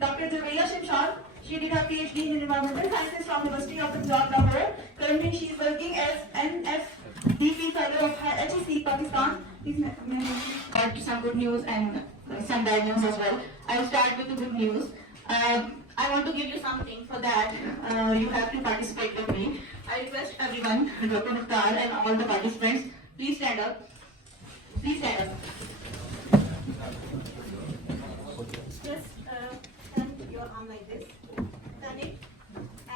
Dr. Durveya Shimshad. She did her PhD in Environmental Sciences from University of Punjab, Lahore. Currently, she is working as NFDP Fellow of HEC, Pakistan. Got some good news and some bad news as well. I will start with the good news. I want to give you something. For that, you have to participate with me. I request everyone, Dr. Mukhtar and all the participants, please stand up. Please stand up. Just turn your arm like this. Turn it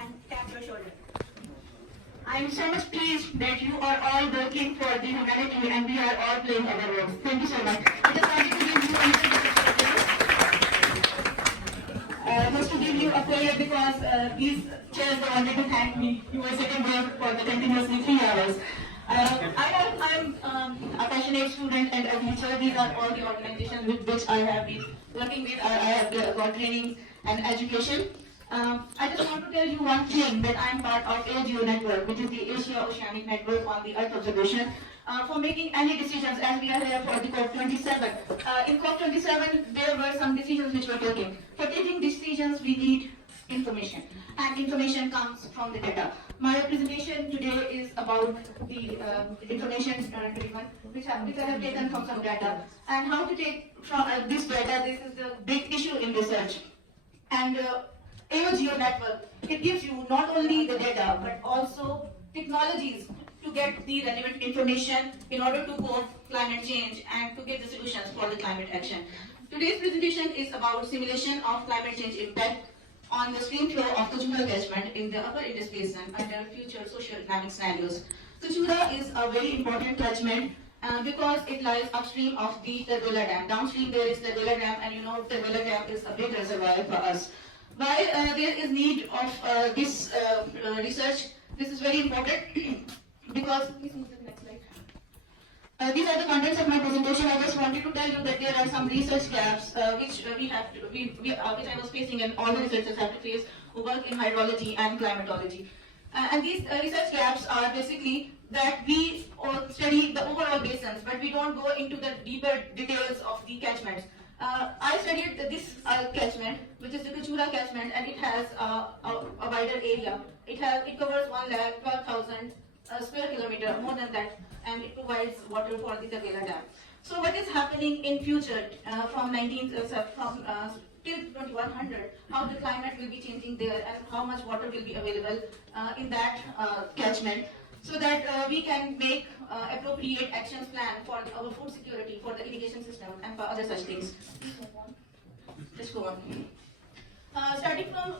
and tap your shoulder. I am so much pleased that you are all working for the humanity and we are all playing our roles. Thank you so much. I just wanted to give you just to give you a prayer because these chairs wanted to thank me. You were sitting there for the continuously 3 hours. I'm a passionate student and a teacher. These are all the organizations with which I have been working with. I have got training and education. I just want to tell you one thing, that I am part of AGO network, which is the Asia Oceanic Network on the Earth observation, for making any decisions, as we are here for the Cop27. In Cop27, there were some decisions which were taken. For taking decisions, we need information, and information comes from the data. My presentation today is about the information driven, which I have taken from some data, and how to take from this data. This is the big issue in research. And AOGO network, it gives you not only the data, but also technologies to get the relevant information in order to cope climate change and to get the solutions for the climate action. Today's presentation is about simulation of climate change impact on the stream flow of Kachura catchment in the upper Indus Basin under future socio-economic scenarios. Kachura is a very important catchment because it lies upstream of the Turbela Dam. Downstream there is Turbela Dam, and you know Turbela Dam is a big reservoir for us. While there is need of this research, this is very important because please move to the next slide. These are the contents of my presentation. I just wanted to tell you that there are some research gaps which which I was facing, and all the researchers have to face who work in hydrology and climatology. And these research gaps are basically that we study the overall basins, but we don't go into the deeper details of the catchments. I studied this catchment, which is the Kachura catchment, and it has a wider area. It covers 1,12,000 square kilometer, more than that, and it provides water for the Turbela Dam. So what is happening in future from till 2100? How the climate will be changing there, and how much water will be available in that catchment, so that we can make appropriate actions plan for our food security, for the irrigation system, and for other such things. Just go on. Starting from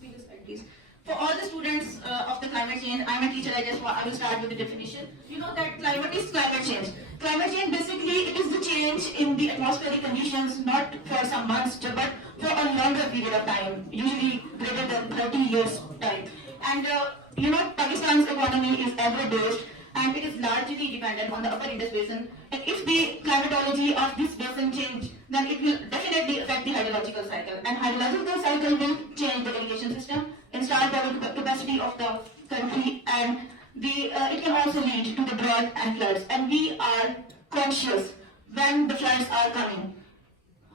previous slide, please. For all the students of the climate change, I'm a teacher. I will start with the definition. You know that climate is climate change. Climate change basically it is the change in the atmospheric conditions, not for some months, but for a longer period of time, usually greater than 30 years time. And you know, Pakistan's economy is agro-based, and it is largely dependent on the upper Indus Basin. And if the climatology of this basin change, then it will definitely affect the hydrological cycle. And hydrological cycle will change the irrigation system, install the capacity of the country, and it can also lead to the drought and floods. And we are conscious when the floods are coming.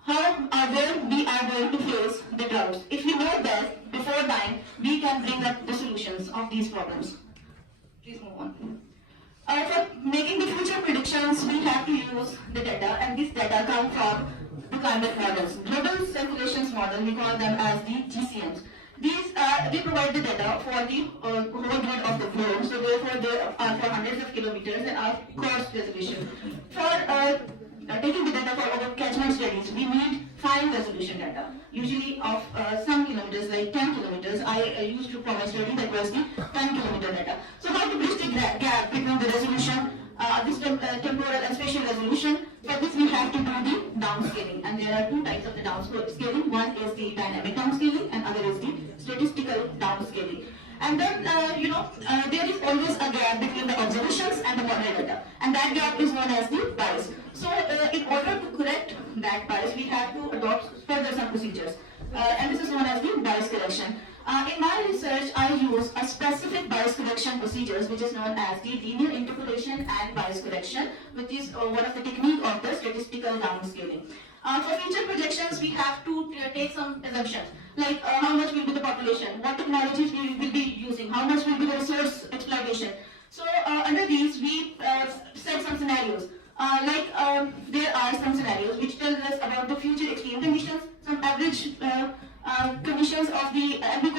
Where we are going to face the droughts. If we know that before time, we can bring up the solutions of these problems. Please move on. For making the future predictions, we have to use the data, and this data comes from the climate models. Global circulations model, we call them as the GCMs. They provide the data for the whole grid of the globe, so therefore they are for hundreds of kilometers and are cost resolution. For taking the data for our catchment studies, we need fine resolution data, usually of some kilometers, like 10 kilometers. I used to for my study that was the 10 kilometer data. So how to bridge the gap between the resolution, this temporal and spatial resolution? For this we have to do the downscaling, and there are two types of the downscaling. One is the dynamic downscaling, and other is the statistical downscaling. And then, there is always a gap between the observations and the model data, and that gap is known as the bias. So, in order to correct that bias, we have to adopt further some procedures, and this is known as the bias correction. In my research, I use a specific bias correction procedures, which is known as the linear interpolation and bias correction, which is one of the technique of the statistical downscaling. For future projections, we have to take some assumptions, like how much will be the population, what technologies we will be using, how much will be the resource exploitation. So under these, we set some scenarios. There are some scenarios which tell us about the future extreme conditions, some average conditions of the, and we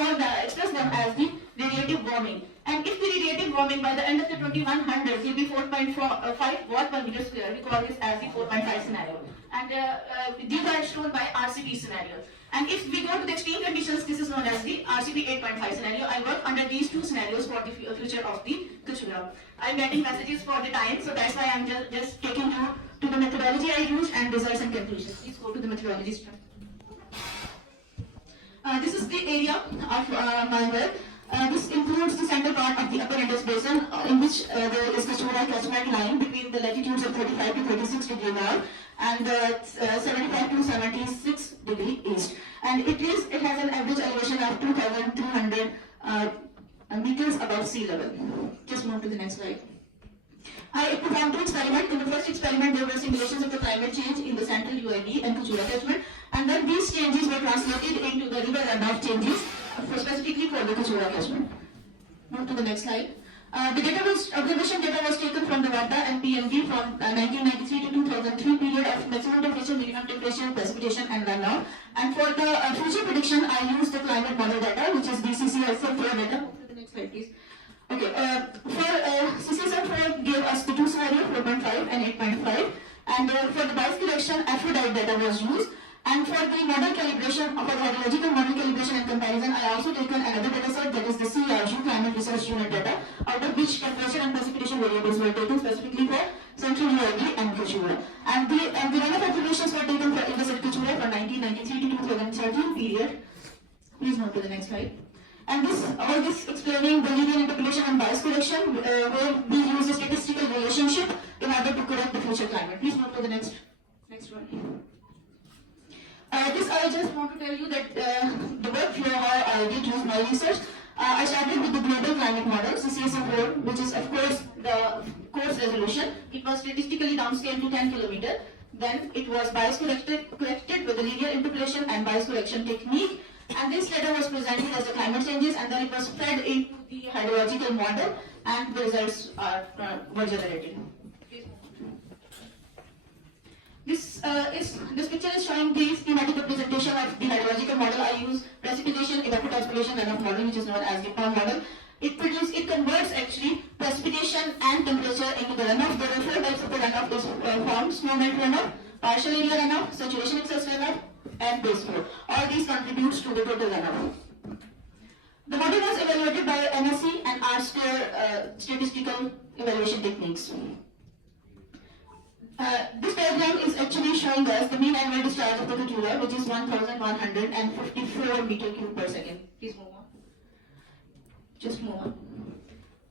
express them as the radiative warming. And if the radiative warming by the end of the 2100 will be 4.5 watt per meter square, we call this as the 4.5 scenario. And these are shown by RCP scenario. And if we go to the extreme conditions, this is known as the RCP 8.5 scenario. I work under these two scenarios for the future of the Kachura. I'm getting messages for the time, so that's why I'm just taking you to the methodology I use and results and conclusions. Please go to the methodology strip. This is the area of my work. This includes the central part of the upper Indus Basin, in which there is Kachura catchment line between the latitudes of 35 to 36 degree north and 75 to 76 degree east. And it has an average elevation of 2,200 meters above sea level. Just move to the next slide. I performed two experiments. In the first experiment, there were simulations of the climate change in the central UAE and Kachura catchment, and then these changes were translated into the river runoff changes, specifically for the Kachura catchment. Move to the next slide. The observation data was taken from the WADA and PMD from 1993 to 2003 period of maximum temperature, minimum temperature, precipitation, and runoff. And for the future prediction, I used the climate model data, which is the CCSM4 data. Move to the next slide, please. Okay, CCSM4 gave us the two scenarios, 4.5 and 8.5, and for the bias correction, Aphrodite data was used. And for the model calibration, for the hydrological model calibration and comparison, I also taken another data set, that is the CRU, Climate Research Unit data, out of which temperature and precipitation variables were taken specifically for Central UAE and Kachura. And the runoff observations were taken for Indus and Kachura from 1993 to 2013 period. Please move to the next slide. And all this explaining the linear interpolation and bias correction, where we use a statistical relationship in order to correct the future climate. Please move to the next one. This I just want to tell you that the workflow how I did use my research. I started with the global climate model, CCSM4, which is of course the coarse resolution. It was statistically downscaled to 10 km. Then it was bias corrected with the linear interpolation and bias correction technique. And this data was presented as the climate changes, and then it was fed into the hydrological model, and the results were generated. This picture is showing the schematic representation of the hydrological model. I use precipitation, evapotranspiration runoff model, which is known as the PAM model. It converts actually precipitation and temperature into the runoff. There are four types of the runoff is formed: snow melt runoff, partial area runoff, saturation excess runoff, and base flow. All these contributes to the total runoff. The model was evaluated by NSE and R-square statistical evaluation techniques. This diagram is actually showing us the mean annual discharge of the Kachura, which is 1,154 meter cube per second. Please move on. Just move on.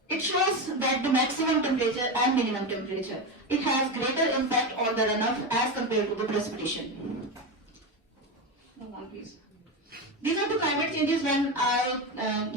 It shows that the maximum temperature and minimum temperature, it has greater impact on the runoff as compared to the precipitation. Move on, please. These are the climate changes. When I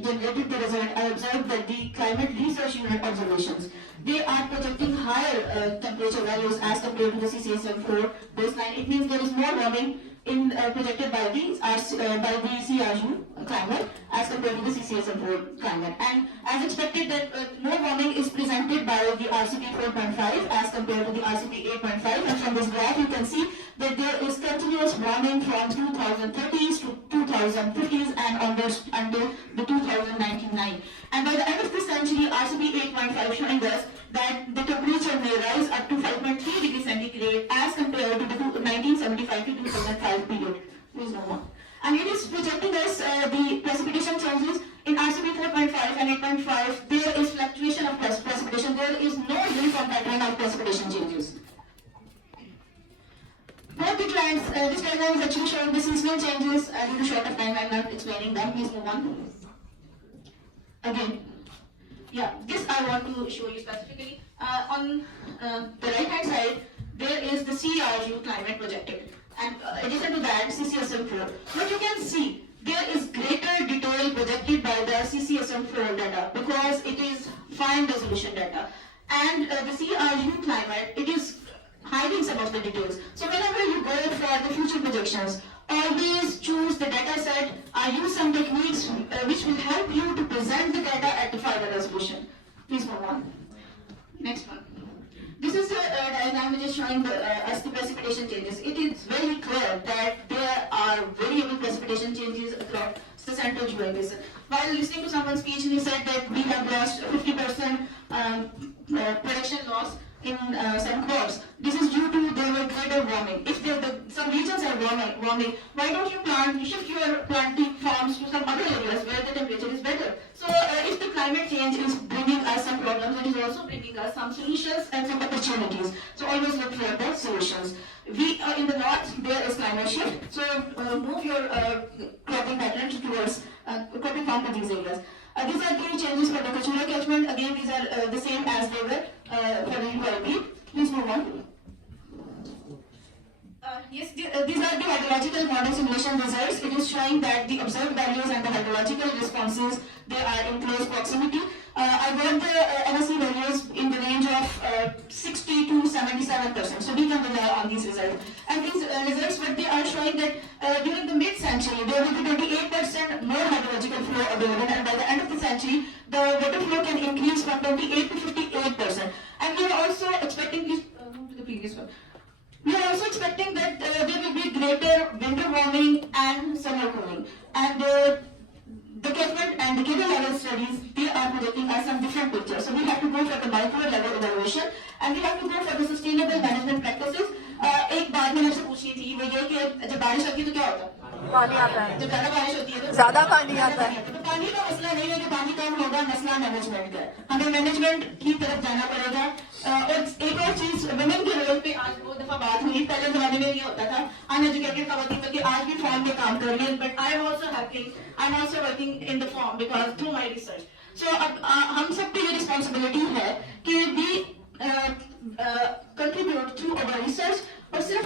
generated the result, I observed that the climate research unit observations, they are projecting higher temperature values as compared to the CCSM4 baseline. It means there is more warming projected by the CRU climate as compared to the CCSM4 climate. And as expected, that more warming is presented by the RCP 4.5 as compared to the RCP 8.5. And from this graph, you can see that there is continuous warming from 2030s to 2050s and onwards until the 2099. And by the end of this century, RCP 8.5 showing us that the temperature may rise up to 5.3 degrees centigrade as compared to the 1975 to 2005 period. Please move on. And it is projecting us the precipitation changes in RCP 4.5 and 8.5. There is fluctuation of precipitation. There is no uniform pattern of precipitation changes. Both the trends, this diagram is actually showing the seasonal changes. Due to short of time, I'm not explaining them. Please move on. Again, yeah, this I want to show you specifically. On the right hand side, there is the CRU climate projected. And addition to that, CCSM4. What you can see, there is greater detail projected by the CCSM4 data because it is fine resolution data. And the CRU climate, it is hiding some of the details. So whenever you go for the future projections, always choose the data set, use some techniques which will help you to present the data at the final resolution. Please move on. Next one. This is a diagram which is showing us the precipitation changes. It is very clear that there are variable precipitation changes across the central Jewel Basin. While listening to someone's speech, he said that we have lost 50% production loss in some crops. This is due to the greater warming. If some regions are warming, why don't you shift your planting farms to some other areas where the temperature is better? So if the climate change is bringing us some problems, it is also bringing us some solutions and some opportunities. So always look for the solutions. We are in the north, there is climate shift. So move your cropping patterns towards cropping farm to these areas. These are the changes for the Kachura catchment. Again, these are the same as they were for the UIP. Please move on. Yes, these are the hydrological model simulation results. It is showing that the observed values and the hydrological responses, they are in close proximity. I got the NSE values in the range of 60 to 77%. So we can rely on these results. And these results, what they are showing that during the mid-century, there will be 28% more hydrological flow available, and by the end of the century, the water flow can increase from 28 to 58%. And we are also expecting this, move to the previous one. We are also expecting that there will be greater winter warming and summer cooling. And the catchment and the cable level studies, they are projecting us some different pictures. So we have to go for the micro level evaluation, and we have to go for the sustainable management practices. एक बात मैंने आपसे पूछनी थी वो ये कि जब बारिश होती है तो क्या होता है? पानी आता है। जब ज़्यादा बारिश होती है तो ज़्यादा पानी आता है। तो पानी का मसला नहीं है कि पानी कम होगा, मसला मैनेजमेंट का। हमें मैनेजमेंट की तरफ जाना पड़ेगा। और एक और चीज, वुमेन के रोल पे आज बहुत दफा बात हुई। पहले जमाने में ये होता था अनएजुकेटेड खवातीन बल्कि आज भी फॉर्म में काम कर रही है, but I am also working in the form because through my research. So अब हम सब पे ये रिस्पॉन्सिबिलिटी है कि we contribute through our research, और सिर्फ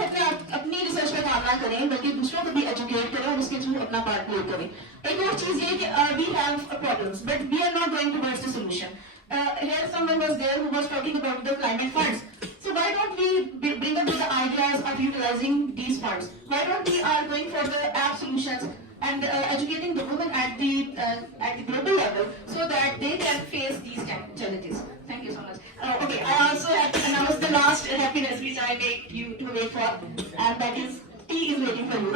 अपनी रिसर्च पे काम ना करें बल्कि दूसरों को भी एजुकेट करें और उसके थ्रू अपना पार्ट प्ले करें। एक और चीज ये कि we have problems but we are not going towards the solution. Here someone was there who was talking about the climate funds. So why don't we bring up with the ideas of utilizing these funds? Why don't we are going for the app solutions and educating the women at the global level so that they can face these challenges? Thank you so much. Okay, I also have to announce the last happiness which I make you to wait for, and that is tea is waiting for you.